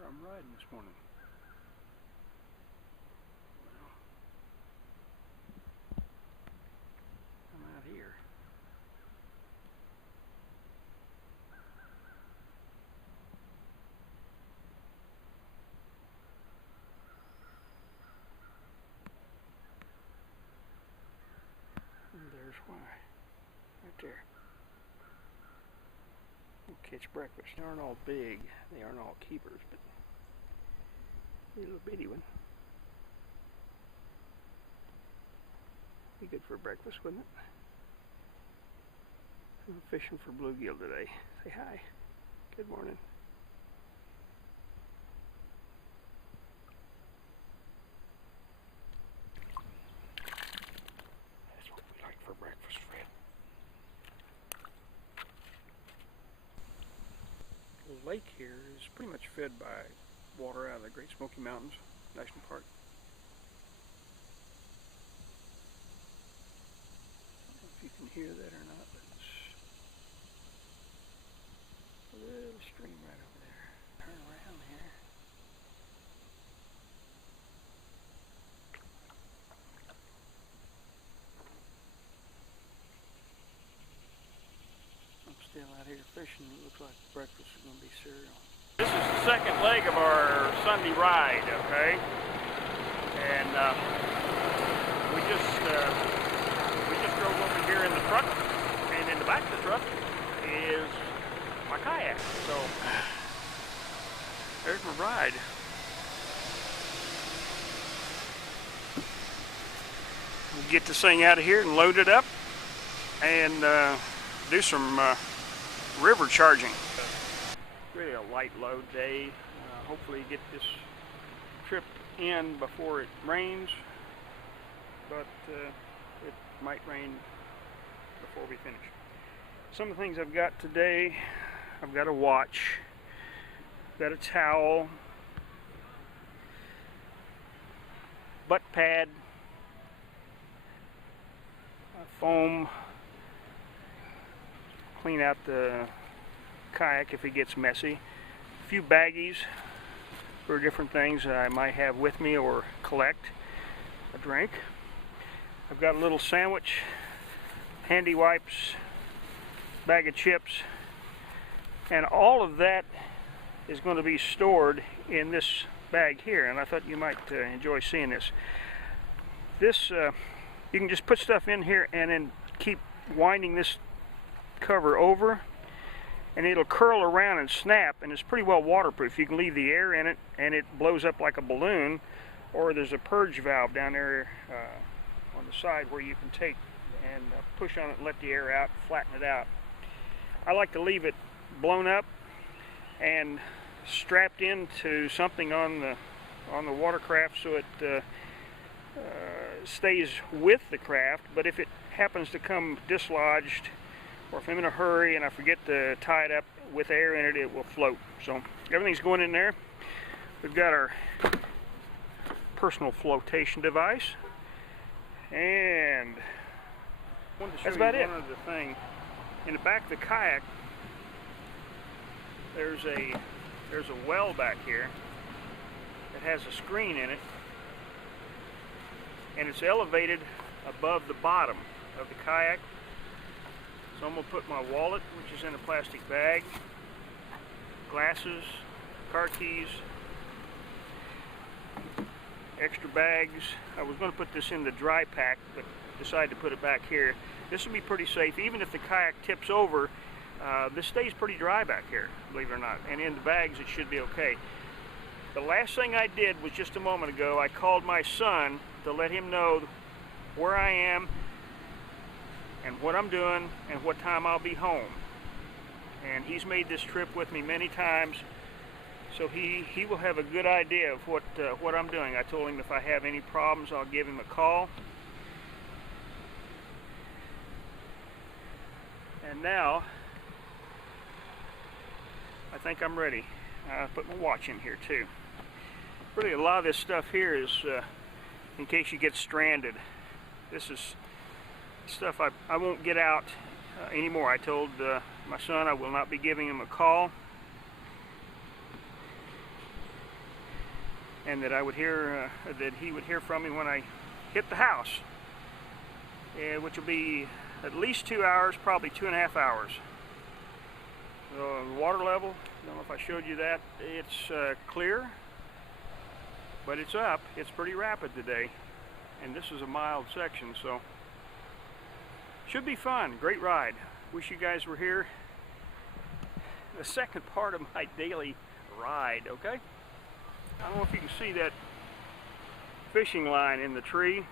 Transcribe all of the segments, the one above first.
where I'm riding this morning. Well, I'm out here. And there's why. Right there. We'll catch breakfast. They aren't all big. They aren't all keepers, but a little bitty one. Be good for breakfast, wouldn't it? I'm fishing for bluegill today. Say hi. Good morning. That's what we like for breakfast, Fred. The lake here is pretty much fed by water out of the Great Smoky Mountains National Park. I don't know if you can hear that or not, but it's a little stream right over there. Turn around here. I'm still out here fishing. It looks like breakfast is going to be cereal. This is the second leg of our Sunday ride, okay? And we just drove over here in the truck, and in the back of the truck is my kayak. So there's my ride. We'll get this thing out of here and load it up and do some river charging. Really a light load day. Hopefully get this trip in before it rains, but it might rain before we finish. Some of the things I've got today: I've got a watch, I've got a towel, butt pad, foam, clean out the kayak if it gets messy, a few baggies for different things that I might have with me or collect, a drink. I've got a little sandwich, handy wipes, bag of chips, and all of that is going to be stored in this bag here, and I thought you might enjoy seeing this. This, you can just put stuff in here and then keep winding this cover over, and it'll curl around and snap, and it's pretty well waterproof. You can leave the air in it and it blows up like a balloon, or there's a purge valve down there on the side where you can take and push on it and let the air out, flatten it out. I like to leave it blown up and strapped into something on the watercraft so it stays with the craft, but if it happens to come dislodged, or if I'm in a hurry and I forget to tie it up with air in it, it will float. So everything's going in there. We've got our personal flotation device, and that's about it. One other thing, in the back of the kayak, there's a well back here that has a screen in it, and it's elevated above the bottom of the kayak. So I'm going to put my wallet, which is in a plastic bag, glasses, car keys, extra bags. I was going to put this in the dry pack, but decided to put it back here. This will be pretty safe. Even if the kayak tips over, this stays pretty dry back here, believe it or not. And in the bags, it should be okay. The last thing I did was just a moment ago, I called my son to let him know where I am and what I'm doing and what time I'll be home. And he's made this trip with me many times, so he will have a good idea of what I'm doing. I told him if I have any problems, I'll give him a call. And now I think I'm ready. I put my watch in here too. Really, a lot of this stuff here is in case you get stranded. This is stuff I won't get out anymore. I told my son I will not be giving him a call. and that I would hear that he would hear from me when I hit the house, which will be at least 2 hours, probably 2.5 hours. The water level, I don't know if I showed you that, it's clear, but it's up. It's pretty rapid today, and this is a mild section, so should be fun. Great ride. Wish you guys were here. The second part of my daily ride, okay? I don't know if you can see that fishing line in the tree.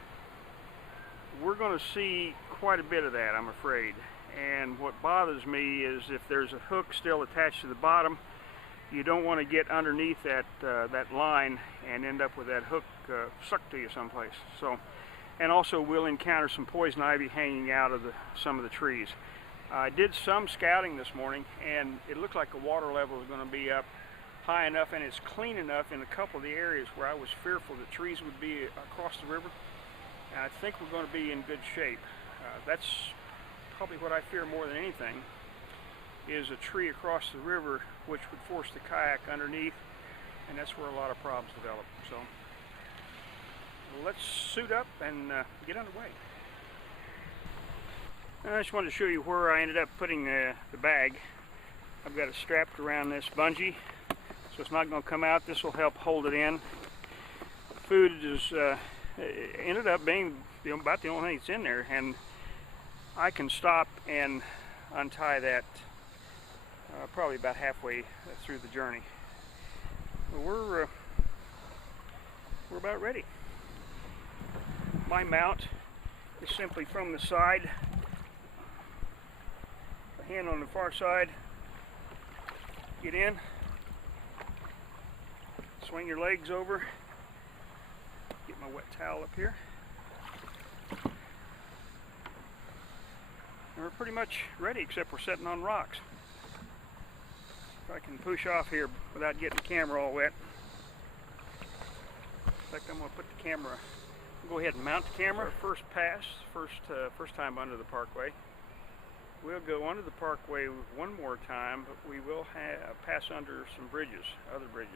We're going to see quite a bit of that, I'm afraid. And what bothers me is if there's a hook still attached to the bottom, you don't want to get underneath that line and end up with that hook sucked to you someplace. So, and also we'll encounter some poison ivy hanging out of some of the trees. I did some scouting this morning, and it looked like the water level is going to be up high enough, and it's clean enough in a couple of the areas where I was fearful that trees would be across the river. And I think we're going to be in good shape. That's probably what I fear more than anything, is a tree across the river which would force the kayak underneath, and that's where a lot of problems develop. So let's suit up and get underway. I just wanted to show you where I ended up putting the bag. I've got it strapped around this bungee, so it's not going to come out. This will help hold it in. Food is ended up being about the only thing that's in there, and I can stop and untie that probably about halfway through the journey. But we're about ready. My mount is simply from the side, the hand on the far side. Get in, swing your legs over, get my wet towel up here. And we're pretty much ready, except we're sitting on rocks. If I can push off here without getting the camera all wet. In fact, I'm going to put the camera, go ahead and mount the camera. First pass, first time under the parkway. We'll go under the parkway one more time, but we will pass under some bridges, other bridges.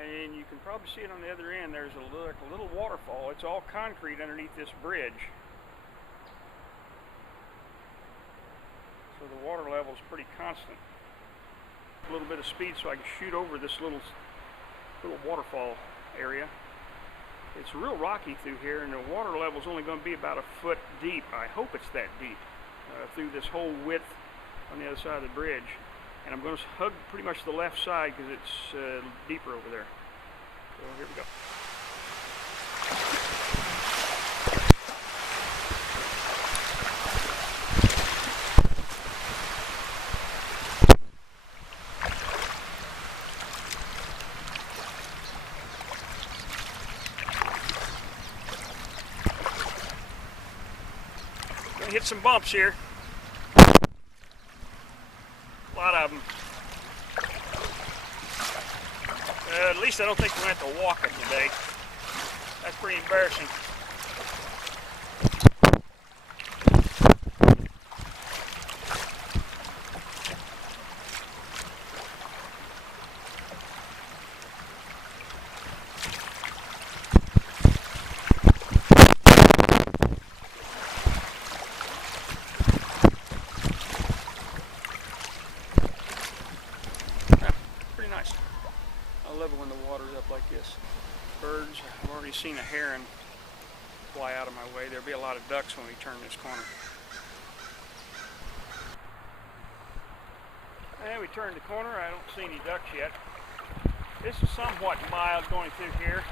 And you can probably see it on the other end. There's a little waterfall. It's all concrete underneath this bridge. So the water level is pretty constant. A little bit of speed so I can shoot over this little waterfall area. It's real rocky through here, and the water level is only going to be about 1 foot deep. I hope it's that deep through this whole width on the other side of the bridge. And I'm going to hug pretty much the left side because it's deeper over there. So here we go. Gonna hit some bumps here. A lot of them. At least I don't think we're going to have to walk them today. That's pretty embarrassing. I love it when the water's up like this. Birds, I've already seen a heron fly out of my way. There'll be a lot of ducks when we turn this corner. And we turned the corner. I don't see any ducks yet. This is somewhat mild going through here.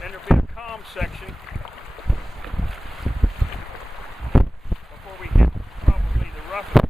Then there'll be a calm section before we hit probably the roughest part.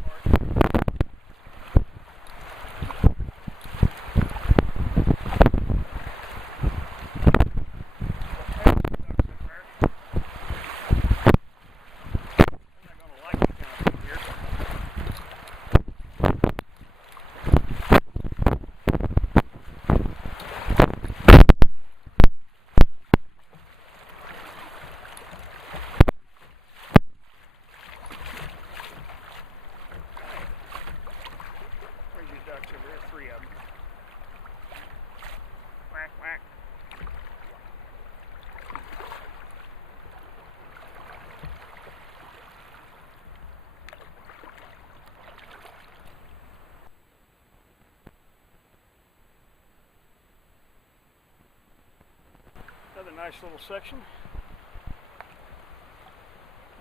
nice little section.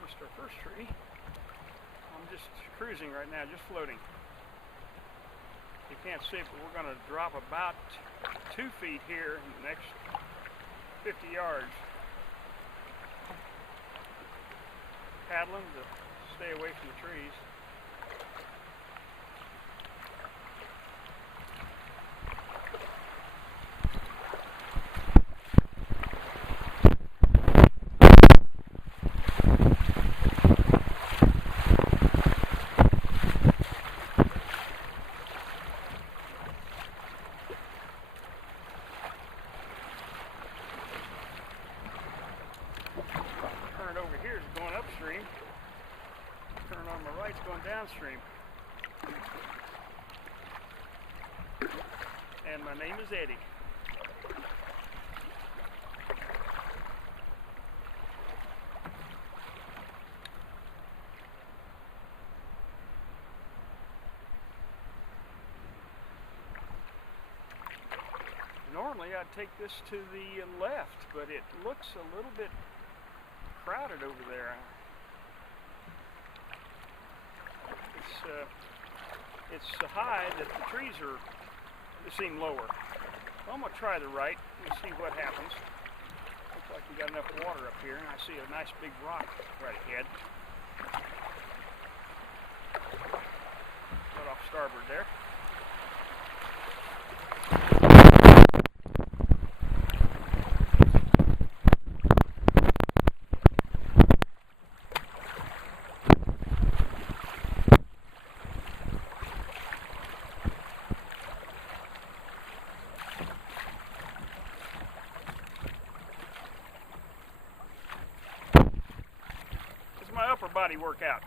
Missed our first tree. I'm just cruising right now, just floating. You can't see it, but we're going to drop about 2 feet here in the next 50 yards. Paddling to stay away from the trees. Current over here is going upstream. Current on my right is going downstream. And my name is Eddie. Normally I'd take this to the left, but it looks a little bit crowded over there. It's so high that the trees seem lower. So I'm going to try the right and see what happens. Looks like we got enough water up here, and I see a nice big rock right ahead. Right off starboard there. My upper body workout.